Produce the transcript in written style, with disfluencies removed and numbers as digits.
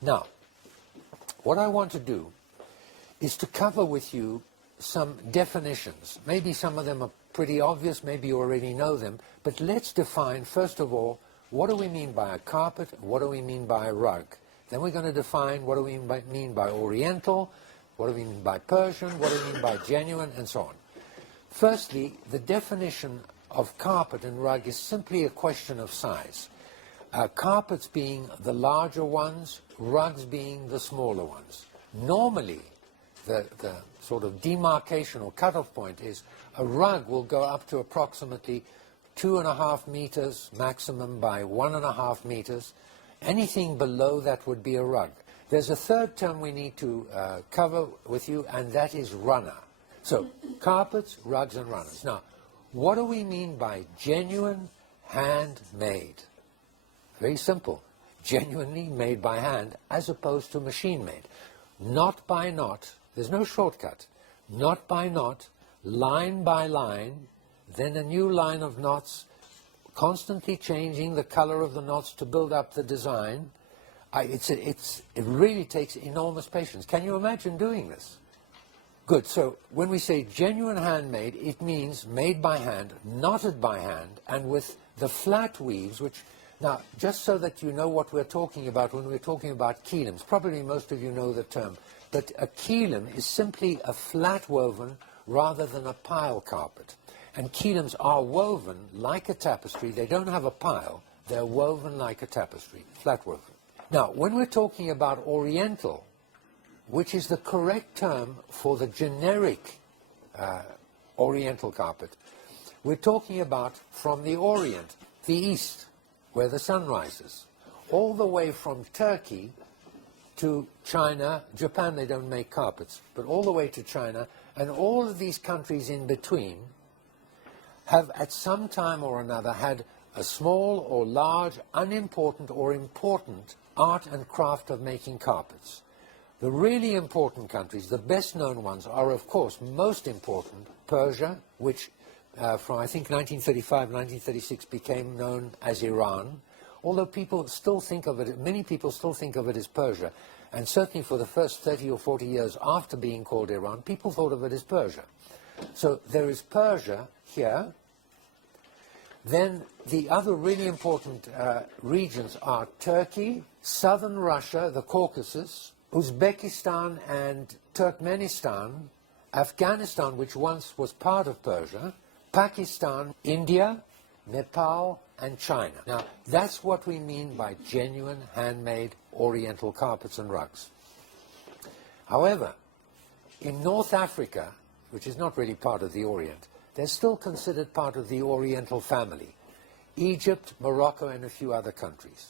Now, what I want to do is to cover with you some definitions. Maybe some of them are pretty obvious, maybe you already know them, but let's define, first of all, what do we mean by a carpet, what do we mean by a rug? Then we're going to define what do we mean by Oriental, what do we mean by Persian, what do we mean by genuine, and so on. Firstly, the definition of carpet and rug is simply a question of size. Carpets being the larger ones, rugs being the smaller ones. Normally, the sort of demarcation or cutoff point is a rug will go up to approximately 2.5 meters maximum by 1.5 meters. Anything below that would be a rug. There's a third term we need to cover with you, and that is runner. So, carpets, rugs, and runners. Now, what do we mean by genuine handmade? Very simple. Genuinely made by hand as opposed to machine-made. Knot by knot. There's no shortcut. Knot by knot, line by line, then a new line of knots, constantly changing the color of the knots to build up the design. It really takes enormous patience. Can you imagine doing this? Good. So when we say genuine handmade, it means made by hand, knotted by hand, and with the flat weaves, which, now, just so that you know what we're talking about when we're talking about keelums, probably most of you know the term, but a keelum is simply a flat woven rather than a pile carpet. And keelums are woven like a tapestry. They don't have a pile. They're woven like a tapestry, flat woven. Now, when we're talking about Oriental, which is the correct term for the generic Oriental carpet, we're talking about from the Orient, the East, where the sun rises, all the way from Turkey to China. Japan, they don't make carpets, but all the way to China, and all of these countries in between have at some time or another had a small or large, unimportant or important art and craft of making carpets. The really important countries, the best known ones, are of course most important Persia, which from I think 1935, 1936 became known as Iran, although people still think of it, many people still think of it as Persia, and certainly for the first 30 or 40 years after being called Iran, people thought of it as Persia. So there is Persia here. Then the other really important regions are Turkey, southern Russia, the Caucasus, Uzbekistan and Turkmenistan, Afghanistan, which once was part of Persia, Pakistan, India, Nepal, and China. Now, that's what we mean by genuine, handmade, Oriental carpets and rugs. However, in North Africa, which is not really part of the Orient, they're still considered part of the Oriental family. Egypt, Morocco, and a few other countries.